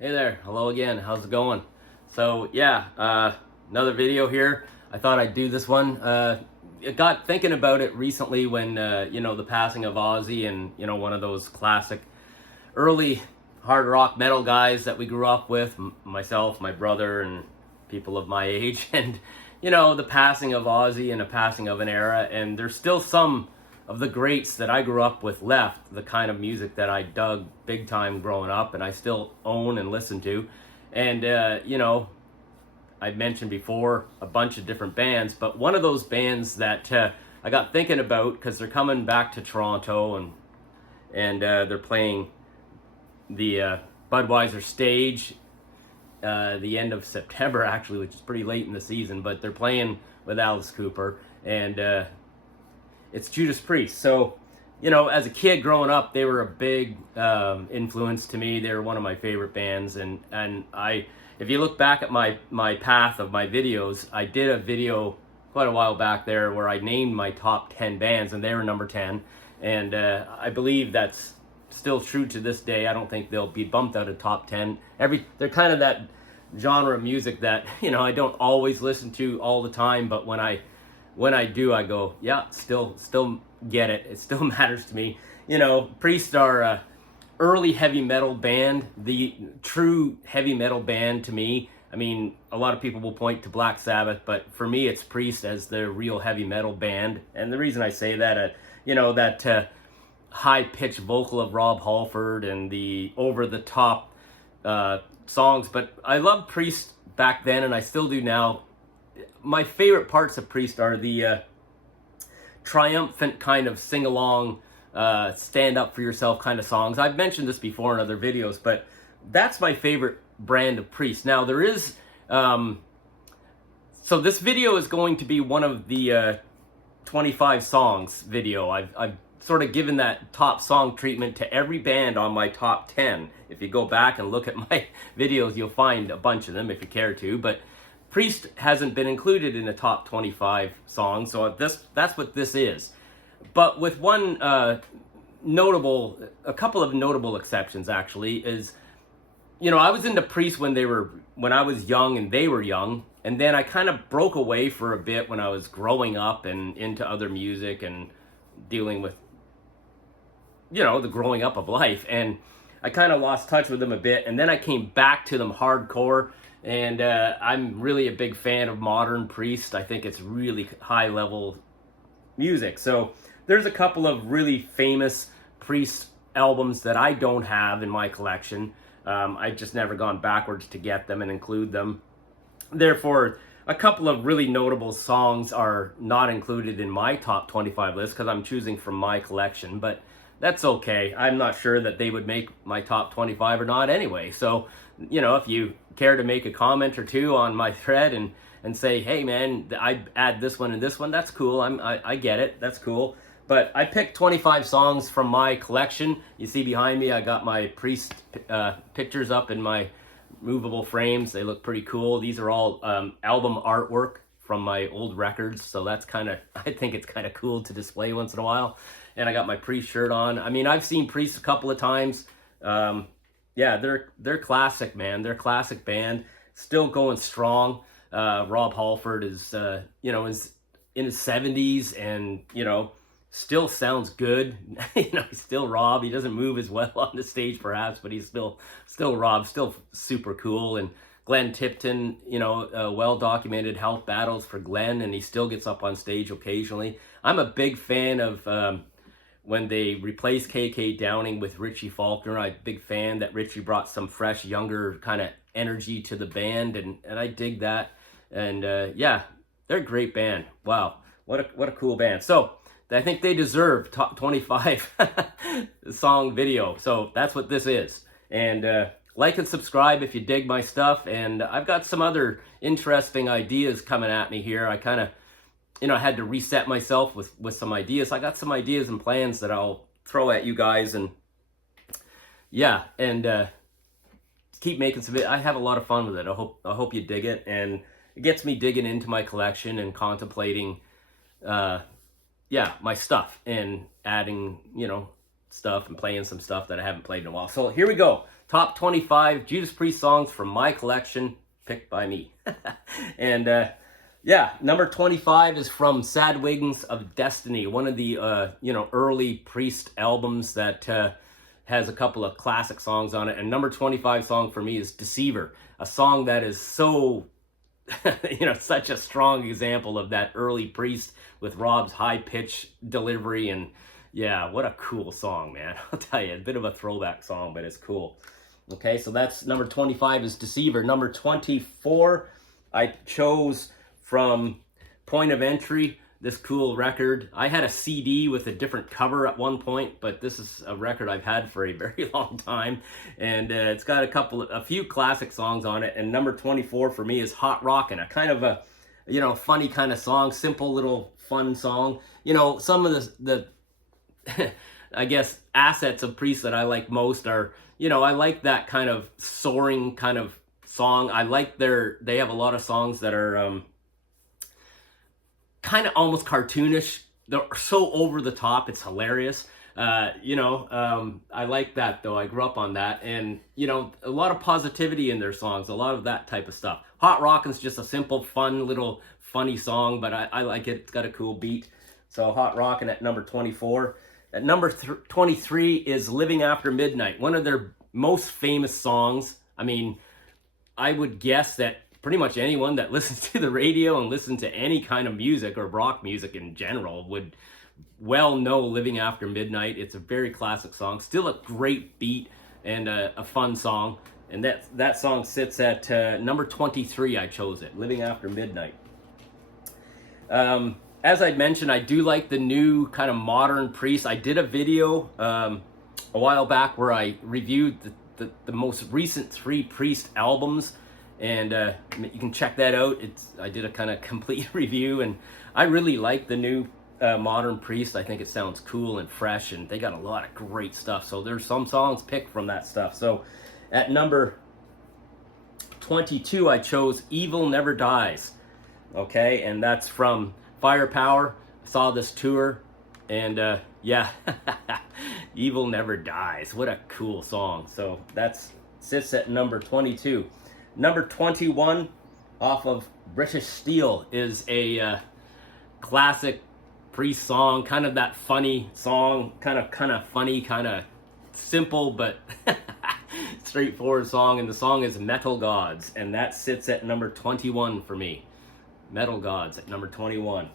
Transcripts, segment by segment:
Hey there, hello again. How's it going? So yeah, another video here. I thought I'd do this one. I got thinking about it recently when the passing of Ozzy, and one of those classic early hard rock metal guys that we grew up with, myself, my brother, and people of my age, and the passing of Ozzy and the passing of an era. And there's still some of the greats that I grew up with left, the kind of music that I dug big time growing up, and I still own and listen to. And I mentioned before a bunch of different bands, but one of those bands that I got thinking about, because they're coming back to Toronto, and they're playing the Budweiser stage the end of September, actually, which is pretty late in the season, but they're playing with Alice Cooper, and it's Judas Priest. So, as a kid growing up, they were a big influence to me. They were one of my favorite bands, and if you look back at my path of my videos, I did a video quite a while back there where I named my top 10 bands, and they were number 10, and I believe that's still true to this day. I don't think they'll be bumped out of top 10. They're kind of that genre of music that I don't always listen to all the time, but when I do, I go, yeah, still get it. It still matters to me. Priest are a early heavy metal band, the true heavy metal band to me. I mean, a lot of people will point to Black Sabbath, but for me, it's Priest as the real heavy metal band. And the reason I say that, that high-pitched vocal of Rob Halford and the over-the-top songs. But I loved Priest back then, and I still do now. My favorite parts of Priest are the triumphant kind of sing-along, stand up for yourself kind of songs. I've mentioned this before in other videos, but that's my favorite brand of Priest. Now there is, so this video is going to be one of the 25 songs video. I've sort of given that top song treatment to every band on my top 10. If you go back and look at my videos, you'll find a bunch of them if you care to, but Priest hasn't been included in the top 25 songs, so that's what this is. But with a couple of notable exceptions actually, is, I was into Priest when I was young and they were young, and then I kind of broke away for a bit when I was growing up and into other music and dealing with, the growing up of life, and I kind of lost touch with them a bit, and then I came back to them hardcore. And I'm really a big fan of modern Priest. I think it's really high level music. So there's a couple of really famous Priest albums that I don't have in my collection. I've just never gone backwards to get them and include them. Therefore, a couple of really notable songs are not included in my top 25 list because I'm choosing from my collection, but that's okay. I'm not sure that they would make my top 25 or not anyway. So, if you care to make a comment or two on my thread and say, hey man, I add this one and this one, that's cool. I get it. That's cool. But I picked 25 songs from my collection. You see behind me, I got my Priest pictures up in my movable frames. They look pretty cool. These are all album artwork from my old records. So that's I think it's kind of cool to display once in a while. And I got my Priest shirt on. I mean, I've seen Priest a couple of times. Yeah, they're classic, man. They're a classic band, still going strong. Rob Halford is is in his 70s and still sounds good. He's still Rob. He doesn't move as well on the stage perhaps, but he's still Rob, still super cool. And Glenn Tipton, well documented health battles for Glenn, and he still gets up on stage occasionally. I'm a big fan of when they replaced KK Downing with Richie Faulkner. I'm a big fan that Richie brought some fresh, younger kind of energy to the band, and I dig that. And yeah, they're a great band. Wow, what a cool band. So I think they deserve top 25 song video. So that's what this is. And like and subscribe if you dig my stuff. And I've got some other interesting ideas coming at me here. I kind of I had to reset myself with some ideas. I got some ideas and plans that I'll throw at you guys, and yeah, and keep making some. I have a lot of fun with it. I hope you dig it, and it gets me digging into my collection and contemplating, my stuff and adding, stuff and playing some stuff that I haven't played in a while. So here we go. top 25 Judas Priest songs from my collection, picked by me. And yeah, number 25 is from Sad Wings of Destiny, one of the early Priest albums that has a couple of classic songs on it. And number 25 song for me is Deceiver, a song that is so such a strong example of that early Priest with Rob's high-pitched delivery. And yeah, what a cool song, man. I'll tell you, a bit of a throwback song, but it's cool. Okay, so that's number 25 is Deceiver. Number 24, I chose from Point of Entry, this cool record. I had a CD with a different cover at one point, but this is a record I've had for a very long time, and it's got a few classic songs on it. And number 24 for me is Hot Rockin', a kind of a funny kind of song, simple little fun song. Some of the I guess assets of Priest that I like most are, I like that kind of soaring kind of song. I like they have a lot of songs that are kind of almost cartoonish. They're so over the top, it's hilarious. I like that though. I grew up on that, and a lot of positivity in their songs, a lot of that type of stuff. Hot Rockin's just a simple, fun little funny song, but I like it. It's got a cool beat. So Hot Rockin' at number 24. At number 23 is Living After Midnight, one of their most famous songs. I mean, I would guess that pretty much anyone that listens to the radio and listens to any kind of music or rock music in general would well know Living After Midnight. It's a very classic song, still a great beat and a fun song. And that song sits at number 23. I chose it, Living After Midnight. As I mentioned, I do like the new kind of modern Priest. I did a video a while back where I reviewed the most recent 3 Priest albums, and you can check that out. I did a kind of complete review, and I really like the new modern Priest. I think it sounds cool and fresh, and they got a lot of great stuff. So there's some songs picked from that stuff. So at number 22, I chose Evil Never Dies. Okay, and that's from Firepower. I saw this tour, and yeah, Evil Never Dies. What a cool song. So that sits at number 22. Number 21, off of British Steel, is a classic Priest song, kind of that funny song, kind of funny, kind of simple but straightforward song. And the song is Metal Gods, and that sits at number 21 for me. Metal Gods at number 21.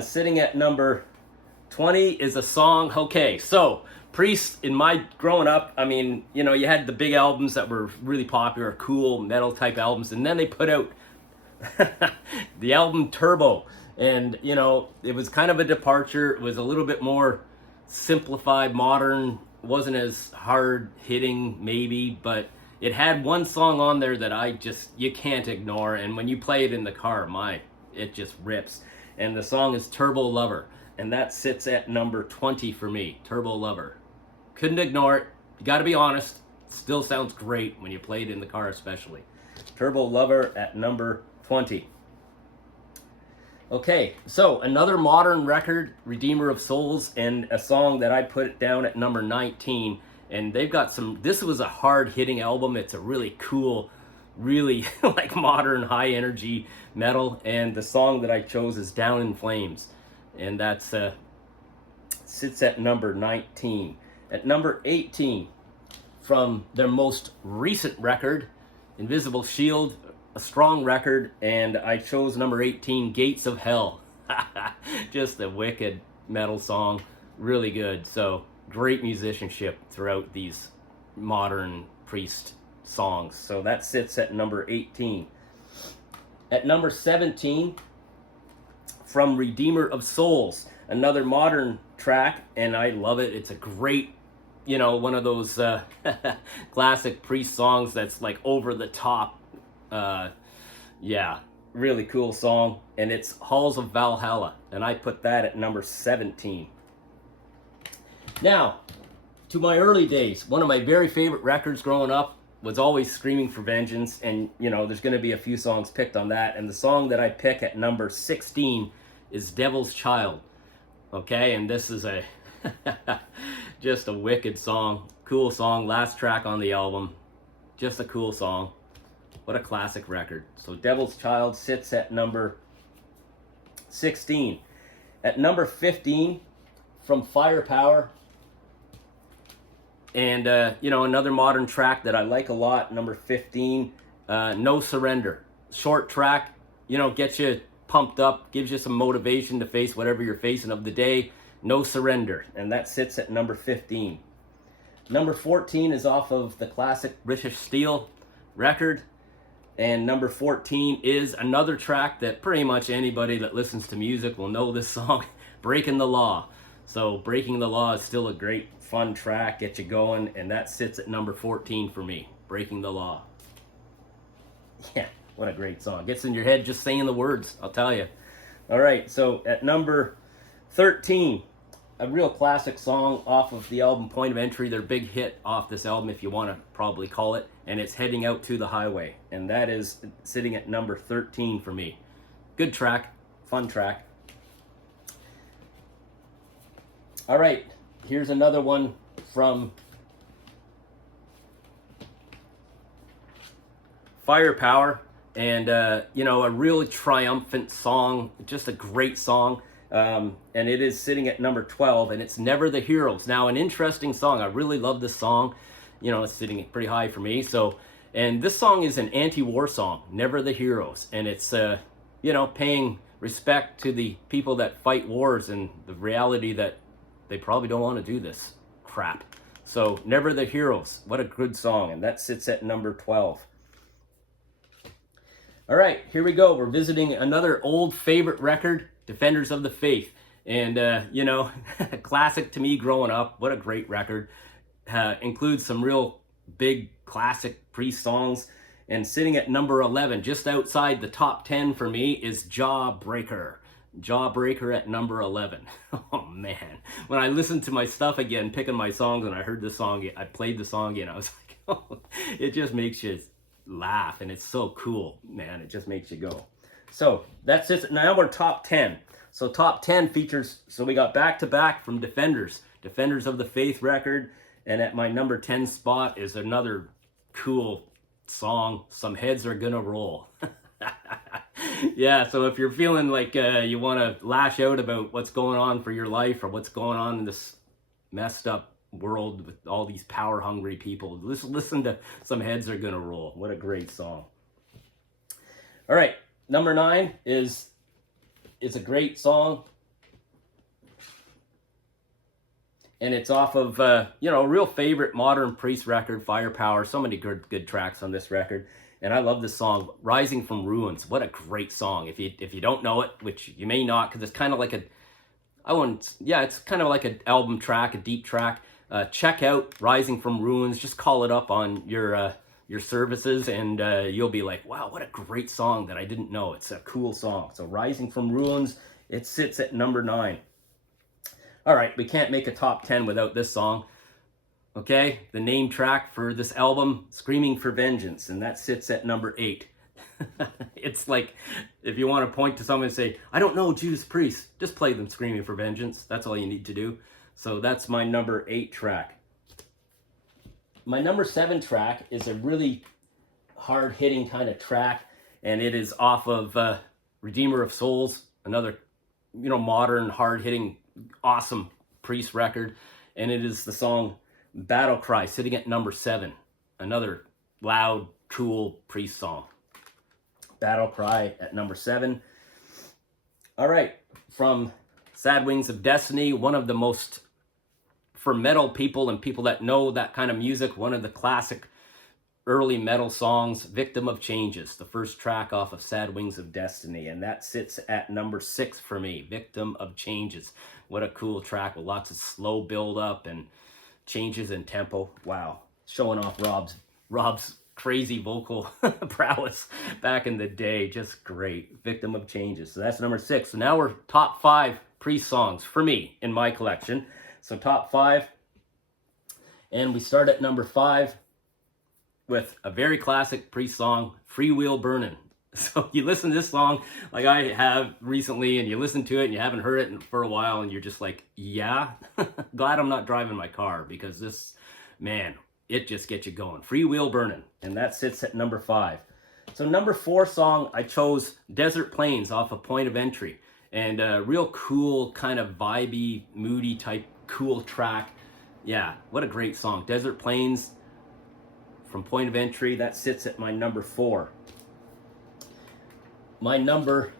Sitting at number 20 is a song. Okay, so Priest, in my growing up, I mean, you had the big albums that were really popular, cool metal type albums, and then they put out the album Turbo, and it was kind of a departure. It was a little bit more simplified, modern, wasn't as hard hitting maybe, but it had one song on there that you can't ignore, and when you play it in the car, it just rips. And the song is Turbo Lover, and that sits at number 20 for me. Turbo Lover. Couldn't ignore it. You gotta be honest. Still sounds great when you play it in the car especially. Turbo Lover at number 20. Okay, so another modern record, Redeemer of Souls, and a song that I put down at number 19. And they've got this was a hard-hitting album. It's a really cool, really like modern, high-energy metal. And the song that I chose is Down in Flames. And that sits at number 19. At number 18, from their most recent record, Invisible Shield, a strong record. And I chose number 18, Gates of Hell. Just a wicked metal song. Really good. So great musicianship throughout these modern Priest songs. So that sits at number 18. At number 17, from Redeemer of Souls, another modern track, and I love it. It's a great, one of those classic Priest songs that's like over the top. Yeah, really cool song. And it's Halls of Valhalla, and I put that at number 17. Now, to my early days, one of my very favorite records growing up was always Screaming for Vengeance, and there's going to be a few songs picked on that, and the song that I pick at number 16 is Devil's Child. Okay, and this is Just a wicked song, cool song, last track on the album. Just a cool song. What a classic record. So Devil's Child sits at number 16. At number 15, from Firepower, and another modern track that I like a lot, number 15, No Surrender. Short track, gets you pumped up, gives you some motivation to face whatever you're facing of the day. No Surrender, and that sits at number 15. Number 14 is off of the classic British Steel record, and number 14 is another track that pretty much anybody that listens to music will know this song, Breaking the Law. So Breaking the Law is still a great, fun track, get you going, and that sits at number 14 for me, Breaking the Law. Yeah, what a great song. Gets in your head just saying the words, I'll tell you. All right, so at number 13, a real classic song off of the album Point of Entry, their big hit off this album, if you want to probably call it, and it's Heading Out to the Highway, and that is sitting at number 13 for me. Good track, fun track. All right, here's another one from Firepower, and a really triumphant song, just a great song. And it is sitting at number 12, and it's Never the Heroes. Now, an interesting song. I really love this song. It's sitting pretty high for me. So, and this song is an anti-war song, Never the Heroes. And it's, paying respect to the people that fight wars and the reality that they probably don't want to do this crap. So, Never the Heroes. What a good song. And that sits at number 12. All right, here we go. We're visiting another old favorite record, Defenders of the Faith. And, classic to me growing up. What a great record. Includes some real big classic Priest songs. And sitting at number 11, just outside the top 10 for me, is Jawbreaker. Jawbreaker at number 11. Oh, man. When I listened to my stuff again, picking my songs, and I heard the song, I played the song again, I was like, oh, it just makes you laugh, and it's so cool, man. It just makes you go. So that's it. Now we're top 10. So top 10 features, so we got back to back from Defenders of the Faith record, and at my number 10 spot is another cool song, Some Heads Are Gonna Roll. Yeah, so if you're feeling like you want to lash out about what's going on for your life or what's going on in this messed up world with all these power hungry people, listen to Some Heads Are Gonna Roll. What a great song. All right, number 9 is a great song, and it's off of a real favorite modern Priest record, Firepower. So many good tracks on this record, and I love this song, Rising from Ruins. What a great song. If you don't know it, which you may not, because it's kind of like it's kind of like an album track, a deep track. Check out Rising from Ruins. Just call it up on your services, and you'll be like, wow, what a great song that I didn't know. It's a cool song. So Rising from Ruins, it sits at number 9. All right, we can't make a top 10 without this song. Okay, the name track for this album, Screaming for Vengeance, and that sits at number 8. It's like, if you want to point to someone and say, I don't know Judas Priest, just play them Screaming for Vengeance. That's all you need to do. So that's my number 8 track. My number 7 track is a really hard-hitting kind of track, and it is off of Redeemer of Souls, another modern, hard-hitting, awesome Priest record, and it is the song Battle Cry, sitting at number 7. Another loud, cool Priest song. Battle Cry at number 7. All right, from Sad Wings of Destiny, one of the most, for metal people and people that know that kind of music, one of the classic early metal songs, Victim of Changes, the first track off of Sad Wings of Destiny, and that sits at number 6 for me, Victim of Changes. What a cool track with lots of slow build up and changes in tempo. Wow, showing off Rob's crazy vocal prowess back in the day. Just great. Victim of Changes. So that's number 6. So now we're top 5 Priest songs for me in my collection. So top 5, and we start at number 5 with a very classic Priest song, Free Wheel Burnin'. So you listen to this song like I have recently, and you listen to it and you haven't heard it for a while, and you're just like, yeah, glad I'm not driving my car, because this, man, it just gets you going. Free Wheel Burning, and that sits at number 5. So number 4 song, I chose Desert Plains off of Point of Entry, and a real cool, kind of vibey, moody type cool track. Yeah, what a great song. Desert Plains from Point of Entry, that sits at my number 4. My number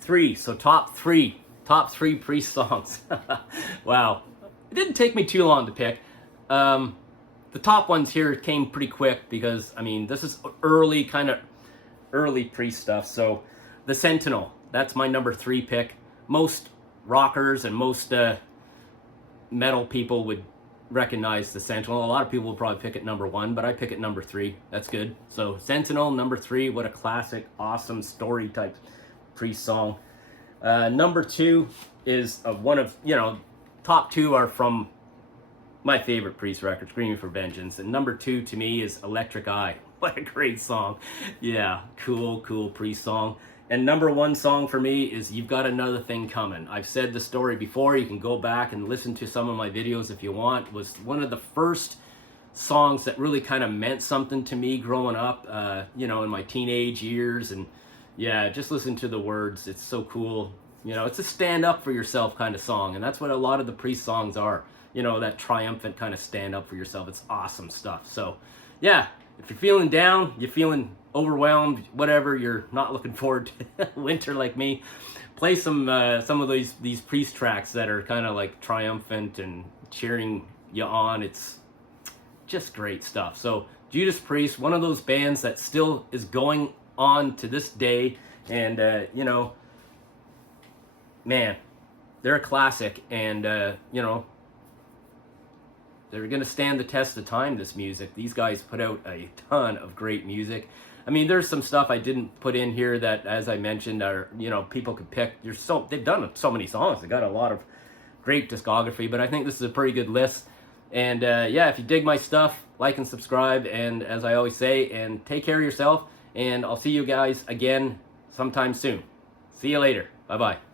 3, so top three Priest songs. Wow, it didn't take me too long to pick. The top ones here came pretty quick, because I mean, this is early Priest stuff. So The Sentinel, that's my number 3 pick. Most rockers and most metal people would recognize The Sentinel. A lot of people will probably pick it number 1, but I pick it number 3. That's good. So Sentinel, number 3. What a classic, awesome story type Priest song. Number 2 is one of, top 2 are from my favorite Priest record, Screaming for Vengeance. And number 2 to me is Electric Eye. What a great song. Yeah, cool Priest song. And number 1 song for me is You've Got Another Thing Coming. I've said the story before. You can go back and listen to some of my videos if you want. It was one of the first songs that really kind of meant something to me growing up, in my teenage years. And yeah, just listen to the words. It's so cool. It's a stand up for yourself kind of song. And that's what a lot of the Priest songs are. That triumphant kind of stand up for yourself. It's awesome stuff. So yeah, if you're feeling down, you're feeling overwhelmed, whatever, you're not looking forward to winter like me, play some of these Priest tracks that are kind of like triumphant and cheering you on. It's just great stuff. So Judas Priest, one of those bands that still is going on to this day, and man, they're a classic, and they're going to stand the test of time, this music. These guys put out a ton of great music. I mean, there's some stuff I didn't put in here that, as I mentioned, are, people could pick. They've done so many songs. They got a lot of great discography, but I think this is a pretty good list. And yeah, if you dig my stuff, like and subscribe. And as I always say, and take care of yourself. And I'll see you guys again sometime soon. See you later. Bye-bye.